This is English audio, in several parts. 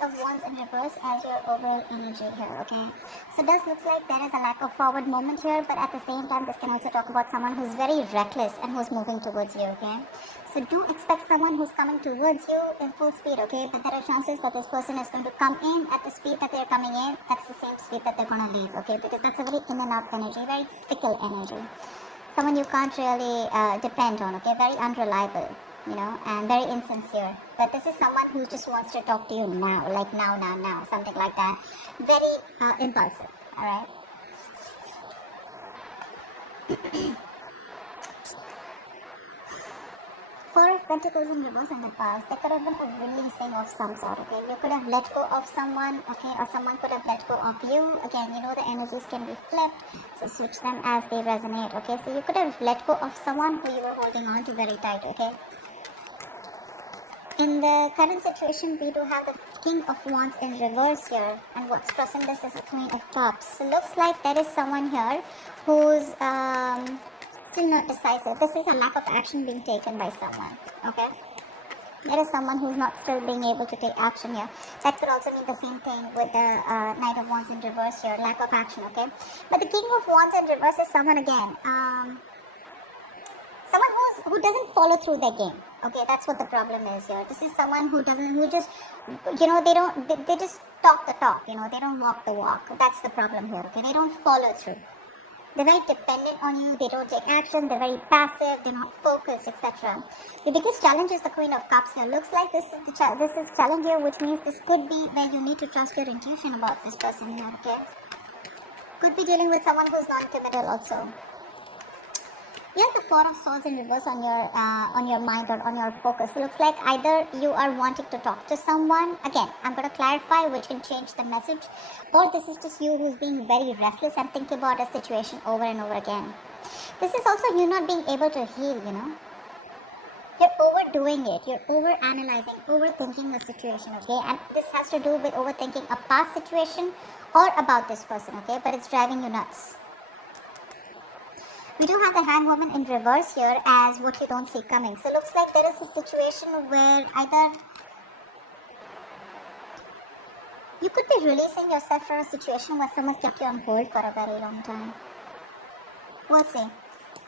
Knight of Wands in reverse as your overall energy here, okay? So it does look like there is a lack of forward movement here, but at the same time, this can also talk about someone who's very reckless and who's moving towards you, okay? So do expect someone who's coming towards you in full speed, okay? But there are chances that this person is going to come in at the speed that they're coming in. That's the same speed that they're going to leave, okay? Because that's a very in and out energy, very fickle energy. Someone you can't really depend on, okay? Very unreliable, you know, and very insincere. But this is someone who just wants to talk to you now, like now, something like that. Very impulsive, alright? Four of Pentacles in reverse in the past. There could have been a releasing of some sort, okay? You could have let go of someone, okay? Or someone could have let go of you. Again, you know the energies can be flipped, so switch them as they resonate, okay? So you could have let go of someone who you were holding on to very tight, okay? In the current situation, we do have the King of Wands in reverse here. And what's crossing this is the Queen of Cups. So looks like there is someone here who's still not decisive. This is a lack of action being taken by someone, okay? There is someone who's not still being able to take action here. That could also mean the same thing with the Knight of Wands in reverse here, lack of action, okay? But the King of Wands in reverse is someone again, someone who doesn't follow through their game, okay? That's what the problem is here. This is someone who just, you know, they just talk the talk, you know, they don't walk the walk. That's the problem here, okay? They don't follow through. They're very dependent on you, they don't take action, they're very passive, they're not focused, etc. The biggest challenge is the Queen of Cups here. Looks like this is challenge here, which means this could be where you need to trust your intuition about this person here, okay? Could be dealing with someone who's non-committal also. You have the Four of Swords in reverse on your mind or on your focus. It looks like either you are wanting to talk to someone. Again, I'm going to clarify which can change the message. Or this is just you who's being very restless and thinking about a situation over and over again. This is also you not being able to heal, you know. You're overdoing it. You're over-analyzing, overthinking the situation, okay? And this has to do with overthinking a past situation or about this person, okay? But it's driving you nuts. We do have the Hanged Woman in reverse here as what you don't see coming. So it looks like there is a situation where either you could be releasing yourself from a situation where someone's kept you on hold for a very long time. We'll see.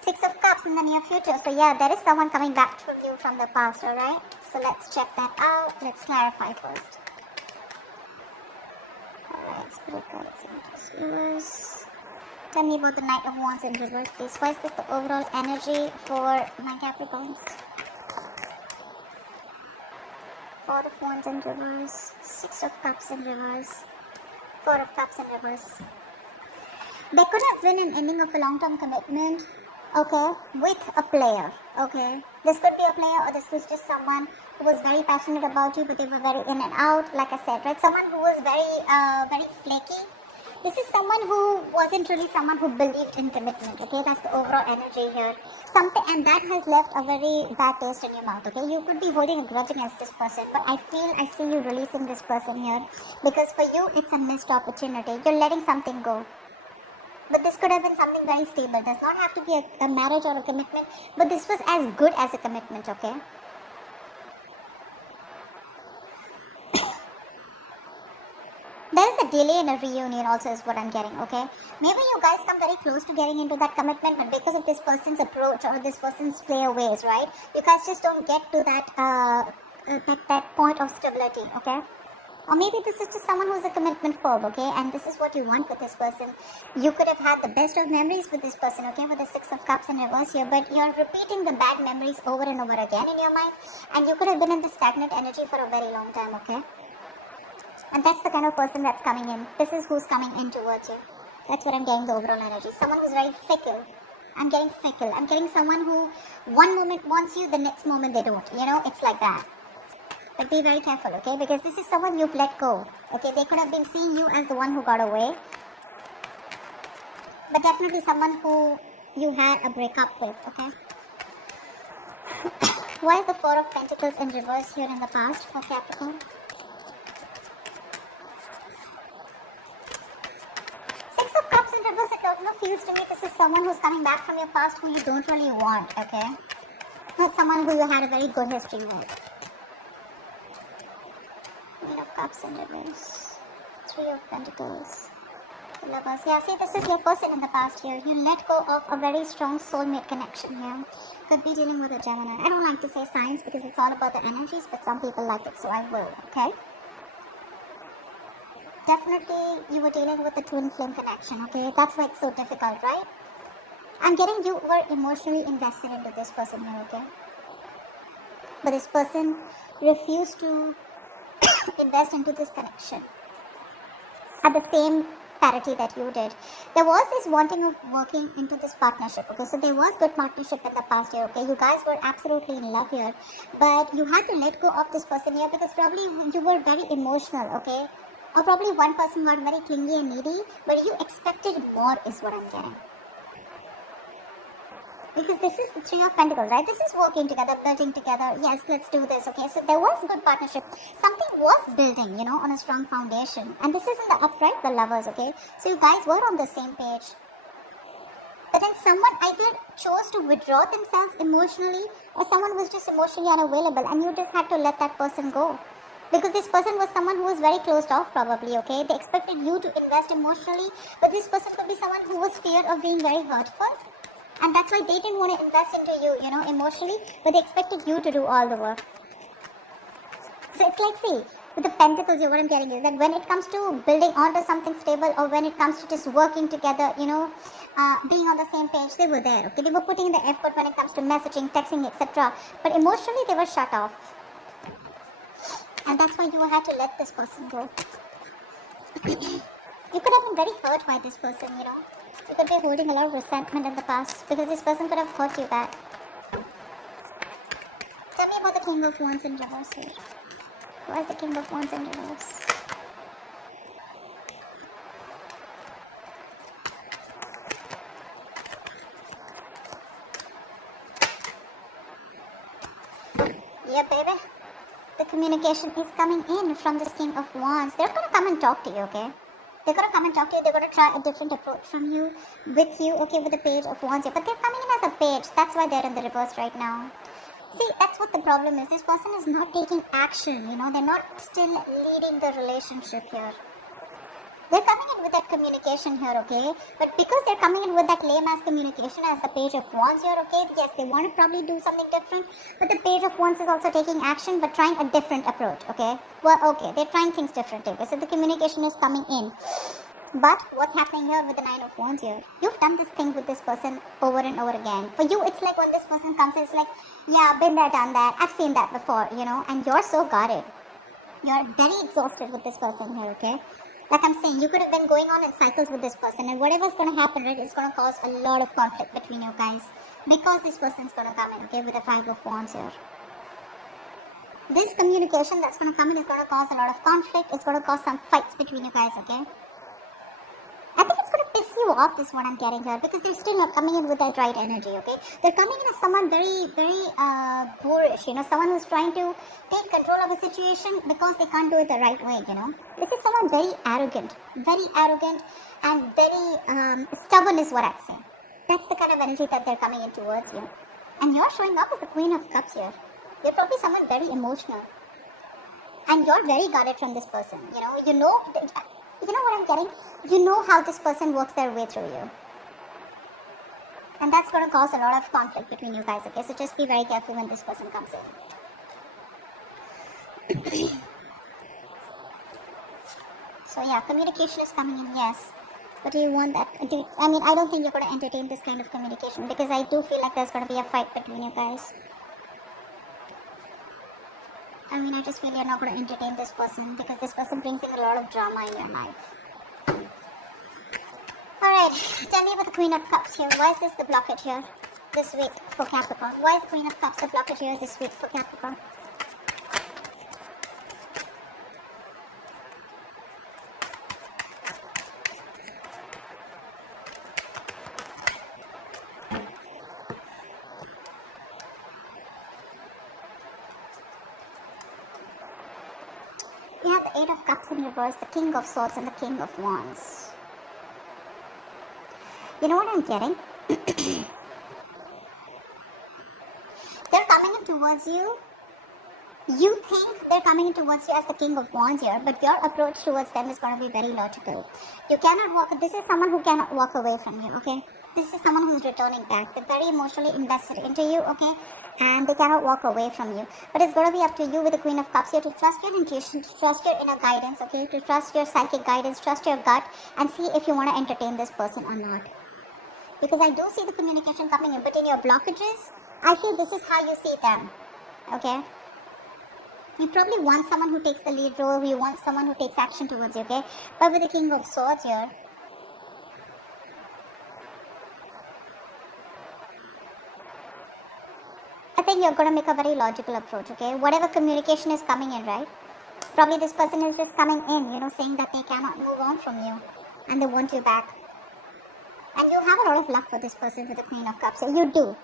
Six of Cups in the near future. So yeah, there is someone coming back from you from the past, alright? So let's check that out. Let's clarify first. Alright, Spirit Guides. Tell me about the Knight of Wands in reverse, please. Why is this the overall energy for my Capricorns? Four of Wands in reverse. Six of Cups in reverse. Four of Cups in reverse. There could have been an ending of a long-term commitment, okay, with a player, okay. This could be a player or this was just someone who was very passionate about you, but they were very in and out, like I said, right? Someone who was very flaky. This is someone who wasn't really someone who believed in commitment, okay? That's the overall energy here. And that has left a very bad taste in your mouth, okay? You could be holding a grudge against this person, but I see you releasing this person here. Because for you, it's a missed opportunity. You're letting something go. But this could have been something very stable. It does not have to be a marriage or a commitment, but this was as good as a commitment, okay? There is a delay in a reunion also is what I'm getting, okay? Maybe you guys come very close to getting into that commitment, but because of this person's approach or this person's play ways, right? You guys just don't get to that point of stability, okay? Or maybe this is just someone who's a commitment phobe, okay? And this is what you want with this person. You could have had the best of memories with this person, okay? With the Six of Cups in reverse here, but you're repeating the bad memories over and over again in your mind. And you could have been in this stagnant energy for a very long time, okay? And that's the kind of person that's coming in. This is who's coming in towards you. That's what I'm getting, the overall energy. Someone who's very fickle. I'm getting fickle. I'm getting someone who one moment wants you, the next moment they don't. You know, it's like that. But be very careful, okay? Because this is someone you've let go. Okay, they could have been seeing you as the one who got away. But definitely someone who you had a breakup with, okay? Why is the Four of Pentacles in reverse here in the past for Capricorn? Feels to me this is someone who's coming back from your past who you don't really want, okay? Not someone who you had a very good history with. Queen of Cups in reverse. Three of Pentacles. Lovers. Yeah, see, this is your person in the past here. You let go of a very strong soulmate connection here. Could be dealing with a Gemini. I don't like to say signs because it's all about the energies, but some people like it, so I will, okay? Definitely, you were dealing with a twin flame connection, okay? That's why it's so difficult, right? I'm getting you were emotionally invested into this person here, okay? But this person refused to invest into this connection at the same parity that you did. There was this wanting of working into this partnership, okay? So there was good partnership in the past year, okay? You guys were absolutely in love here, but you had to let go of this person here because probably you were very emotional, okay? Or probably one person got very clingy and needy, but you expected more is what I'm getting. Because this is the Three of Pentacles, right? This is working together, building together. Yes, let's do this, okay? So there was good partnership. Something was building, you know, on a strong foundation. And this is in the upright, the lovers, okay? So you guys were on the same page. But then someone either chose to withdraw themselves emotionally, or someone was just emotionally unavailable, and you just had to let that person go. Because this person was someone who was very closed off probably, okay? They expected you to invest emotionally, but this person could be someone who was feared of being very hurtful. And that's why they didn't want to invest into you, you know, emotionally, but they expected you to do all the work. So it's like, see, with the Pentacles here, what I'm getting is that when it comes to building onto something stable, or when it comes to just working together, you know, being on the same page, they were there, okay? They were putting in the effort when it comes to messaging, texting, etc. But emotionally, they were shut off. And that's why you had to let this person go. You could have been very hurt by this person, you know. You could be holding a lot of resentment in the past because this person could have hurt you back. Tell me about the King of Wands in reverse here. Why is the King of Wands in reverse? Yeah, baby. The communication is coming in from this King of Wands. They're going to come and talk to you, okay? They're going to come and talk to you. They're going to try a different approach from you, with you, okay, with the Page of Wands here. But they're coming in as a page. That's why they're in the reverse right now. See, that's what the problem is. This person is not taking action, you know. They're not still leading the relationship here. They're coming in with that communication here, okay? But because they're coming in with that lame-ass communication as the Page of Wands here, okay? Yes, they want to probably do something different. But the Page of Wands is also taking action, but trying a different approach, okay? Well, okay, they're trying things differently, okay? So the communication is coming in. But what's happening here with the Nine of Wands here? You've done this thing with this person over and over again. For you, it's like when this person comes, it's like, yeah, been there, done that. I've seen that before, you know? And you're so guarded. You're very exhausted with this person here, okay? Like I'm saying, you could have been going on in cycles with this person, and whatever's going to happen, right, it's going to cause a lot of conflict between you guys. Because this person's going to come in, okay, with the Five of Wands here. This communication that's going to come in is going to cause a lot of conflict. It's going to cause some fights between you guys, okay? I think it's going to piss you off is what I'm getting here, because they're still not coming in with that right energy, okay? They're coming in as someone very, very boorish, you know, someone who's trying to take control of a situation because they can't do it the right way, you know? This is someone very arrogant and very stubborn is what I'd say. That's the kind of energy that they're coming in towards you. And you're showing up as the Queen of Cups here. You're probably someone very emotional. And you're very guarded from this person, you know what I'm getting? You know how this person works their way through you. And that's going to cause a lot of conflict between you guys, okay? So just be very careful when this person comes in. So yeah, communication is coming in, yes. But do you want that? I don't think you're going to entertain this kind of communication, because I do feel like there's going to be a fight between you guys. I just feel you're not going to entertain this person, because this person brings in a lot of drama in your life. Alright, tell me about the Queen of Cups here. Why is this the blockage here this week for Capricorn? Why is the Queen of Cups the blockage here this week for Capricorn? We have the Eight of Cups in reverse, the King of Swords, and the King of Wands. You know what I'm getting? They're coming in towards you You think they're coming towards you as the King of Wands here, but your approach towards them is going to be very logical. You cannot walk, this is someone who cannot walk away from you, okay? This is someone who's returning back. They're very emotionally invested into you, okay? And they cannot walk away from you. But it's going to be up to you with the Queen of Cups here to trust your intuition, to trust your inner guidance, okay? To trust your psychic guidance, trust your gut, and see if you want to entertain this person or not. Because I do see the communication coming in, but in your blockages, I feel this is how you see them, okay? You probably want someone who takes the lead role, you want someone who takes action towards you, okay? But with the King of Swords here, I think you're going to make a very logical approach, okay? Whatever communication is coming in, right? Probably this person is just coming in, saying that they cannot move on from you and they want you back. And you have a lot of love for this person with the Queen of Cups. You do.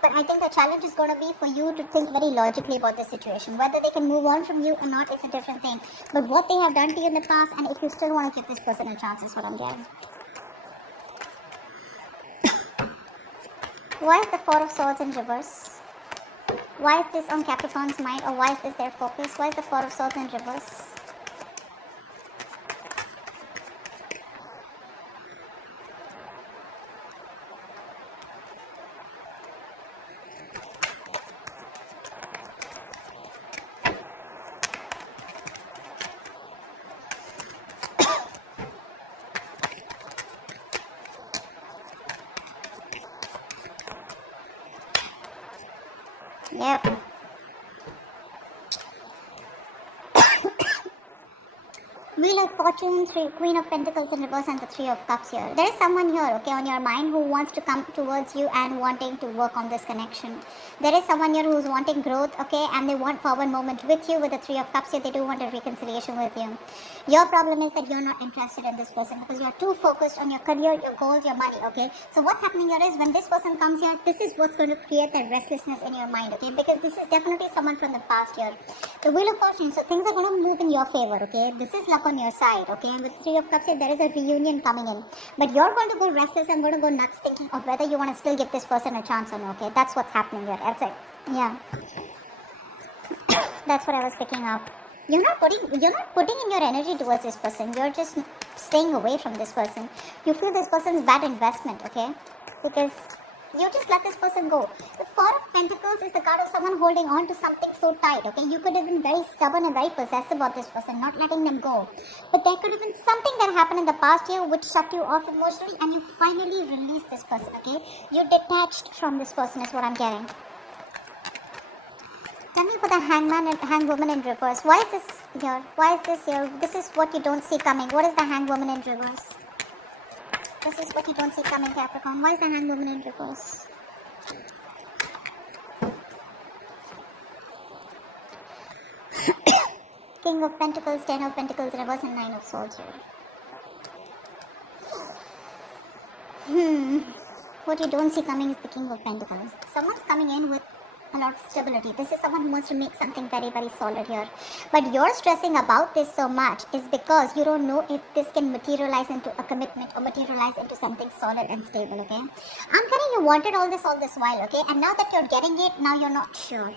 But I think the challenge is going to be for you to think very logically about this situation. Whether they can move on from you or not is a different thing. But what they have done to you in the past, and if you still want to give this person a chance, is what I'm getting. Why is the Four of Swords in reverse? Why is this on Capricorn's mind, or why is this their focus? Why is the Four of Swords in reverse? Yep. Wheel of Fortune, Queen of Pentacles in reverse, and the Three of Cups here. There is someone here, okay, on your mind who wants to come towards you and wanting to work on this connection. There is someone here who's wanting growth, okay, and they want forward movement with you with the Three of Cups here. They do want a reconciliation with you. Your problem is that you're not interested in this person because you're too focused on your career, your goals, your money, okay? So what's happening here is when this person comes here, this is what's going to create that restlessness in your mind, okay? Because this is definitely someone from the past here. The Wheel of Fortune, so things are going to move in your favor, okay? This is luck on your side, okay? And with Three of Cups here, there is a reunion coming in. But you're going to go restless and going to go nuts thinking of whether you want to still give this person a chance or not, okay? That's what's happening here. That's it. Yeah. That's what I was picking up. You're not putting in your energy towards this person. You're just staying away from this person. You feel this person's bad investment, okay? Because you just let this person go. The Four of Pentacles is the card of someone holding on to something so tight, okay? You could have been very stubborn and very possessive about this person, not letting them go. But there could have been something that happened in the past year which shut you off emotionally, and you finally released this person, okay? You detached from this person is what I'm getting. Tell me about the Hangman and Hangwoman in reverse. Why is this here? Why is this here? This is what you don't see coming. What is the Hangwoman in reverse? This is what you don't see coming, Capricorn. Why is the Hangwoman in reverse? King of Pentacles, Ten of Pentacles in reverse, and Nine of Swords here. What you don't see coming is the King of Pentacles. Someone's coming in with a lot of stability. This is someone who wants to make something very, very solid here. But you're stressing about this so much is because you don't know if this can materialize into a commitment or materialize into something solid and stable, okay? I'm telling you wanted all this while, okay? And now that you're getting it, now you're not sure.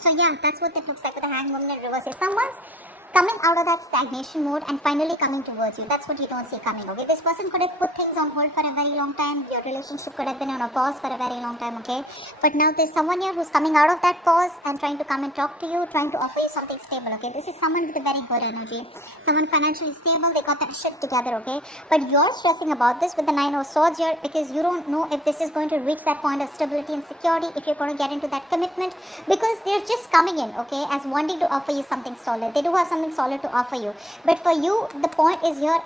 So yeah, that's what it looks like with the Hangwoman in reverse. If someone's coming out of that stagnation mode and finally coming towards you, that's what you don't see coming, okay? This person could have put things on hold for a very long time. Your relationship could have been on a pause for a very long time, okay? But now there's someone here who's coming out of that pause and trying to come and talk to you, trying to offer you something stable, okay? This is someone with a very good energy. Someone financially stable, they got that shit together, okay? But you're stressing about this with the Nine of Swords here because you don't know if this is going to reach that point of stability and security, if you're going to get into that commitment, because they're just coming in, okay, as wanting to offer you something solid. They do have something solid to offer you, but for you the point is here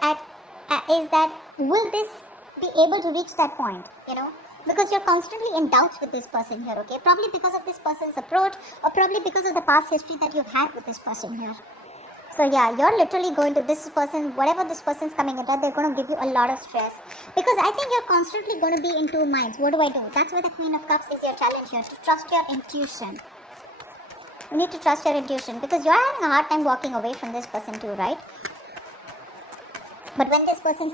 is that will this be able to reach that point, because you're constantly in doubts with this person here, okay? Probably because of this person's approach, or probably because of the past history that you've had with this person here. So yeah, you're literally going to this person, whatever this person's coming in, they're going to give you a lot of stress, because I think you're constantly going to be in two minds. What do I do? That's where the Queen of Cups is your challenge here, to trust your intuition. You need to trust your intuition because you're having a hard time walking away from this person too, right? But when this person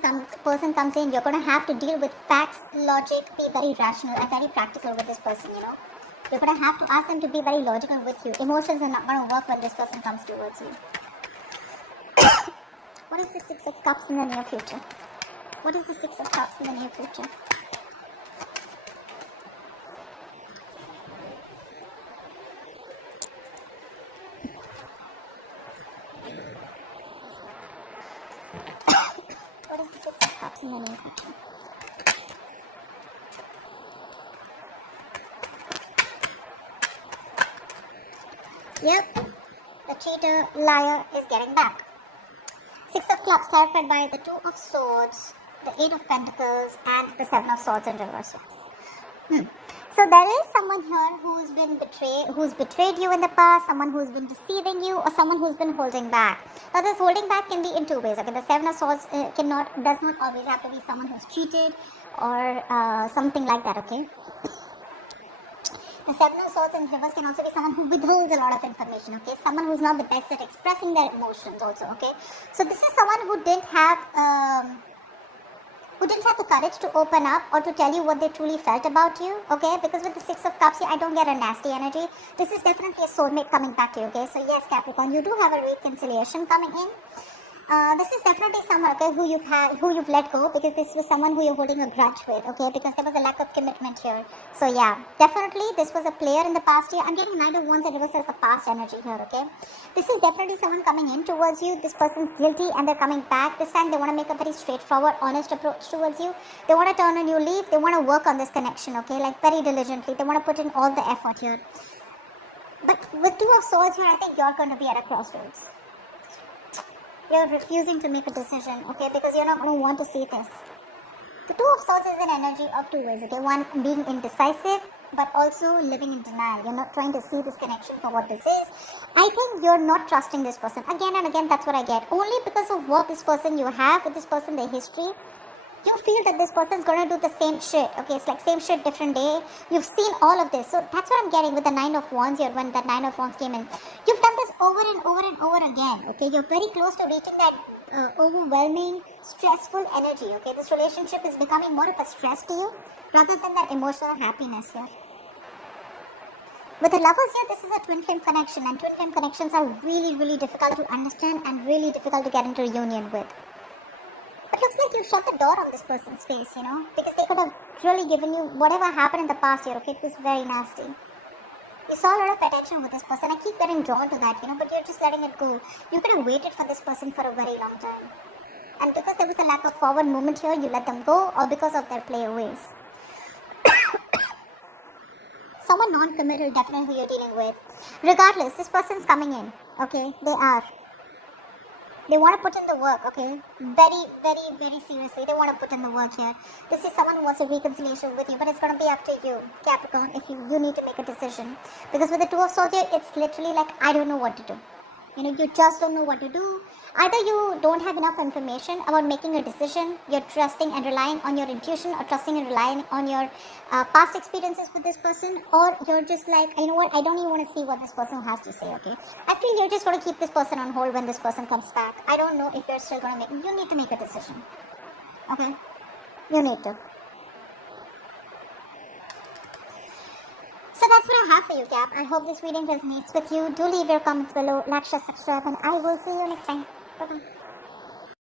comes in, you're going to have to deal with facts, logic, be very rational and very practical with this person, you know. You're going to have to ask them to be very logical with you. Emotions are not going to work when this person comes towards you. What is the Six of Cups in the near future? What is the Six of Cups in the near future? What is the Six of Cups in the near future? Yep, the cheater, liar is getting back. Six of Clubs clarified by the Two of Swords, the Eight of Pentacles, and the Seven of Swords in reverse. So there is someone here who's betrayed you in the past, someone who's been deceiving you, or someone who's been holding back. Now this holding back can be in two ways. Okay, the Seven of Swords does not always have to be someone who's cheated or something like that. Okay. The Seven of Swords in reverse can also be someone who withholds a lot of information, okay? Someone who's not the best at expressing their emotions also, okay? So this is someone who didn't have the courage to open up or to tell you what they truly felt about you, okay? Because with the Six of Cups here, I don't get a nasty energy. This is definitely a soulmate coming back to you, okay? So yes, Capricorn, you do have a reconciliation coming in. This is definitely someone, okay, who you've let go, because this was someone who you're holding a grudge with, okay, because there was a lack of commitment here. So yeah, definitely this was a player in the past year. I'm getting Knight of Wands and reverse as the past energy here, okay. This is definitely someone coming in towards you. This person's guilty and they're coming back. This time they want to make a very straightforward, honest approach towards you. They want to turn a new leaf. They want to work on this connection, okay, like very diligently. They want to put in all the effort here. But with Two of Swords here, I think you're going to be at a crossroads. You're refusing to make a decision, okay, because you're not going to want to see this. The Two of Swords is an energy of two ways, okay. One, being indecisive, but also living in denial. You're not trying to see this connection for what this is. I think you're not trusting this person. Again and again, that's what I get. Only because of what this person you have with this person, their history, you feel that this person's going to do the same shit, okay. It's like same shit, different day. You've seen all of this. So that's what I'm getting with the Nine of Wands here, when that Nine of Wands came in. You've done this over and over and over again, okay. You're very close to reaching that overwhelming, stressful energy, okay. This relationship is becoming more of a stress to you rather than that emotional happiness here. With the Lovers here, this is a twin flame connection, and twin flame connections are really, really difficult to understand and really difficult to get into a union with. But looks like you shut the door on this person's face, you know, because they could have really given you whatever happened in the past year, okay. It was very nasty. You saw a lot of attention with this person. I keep getting drawn to that, you know, but you're just letting it go. You could have waited for this person for a very long time. And because there was a lack of forward movement here, you let them go, or because of their player ways. Someone non-committal, definitely who you're dealing with. Regardless, this person's coming in, okay. They want to put in the work, okay? Very, very, very seriously. They want to put in the work here. This is someone who wants a reconciliation with you, but it's going to be up to you, Capricorn, if you need to make a decision. Because with the Two of Swords here, it's literally like, I don't know what to do. You know, you just don't know what to do. Either you don't have enough information about making a decision, you're trusting and relying on your intuition, or trusting and relying on your past experiences with this person, or you're just like, you know what, I don't even want to see what this person has to say, okay? I feel you're just going to keep this person on hold when this person comes back. I don't know if you're still going to you need to make a decision, okay? You need to. So that's what I have for you, Cap. I hope this reading resonates with you. Do leave your comments below, like, share, subscribe, and I will see you next time. Bye-bye.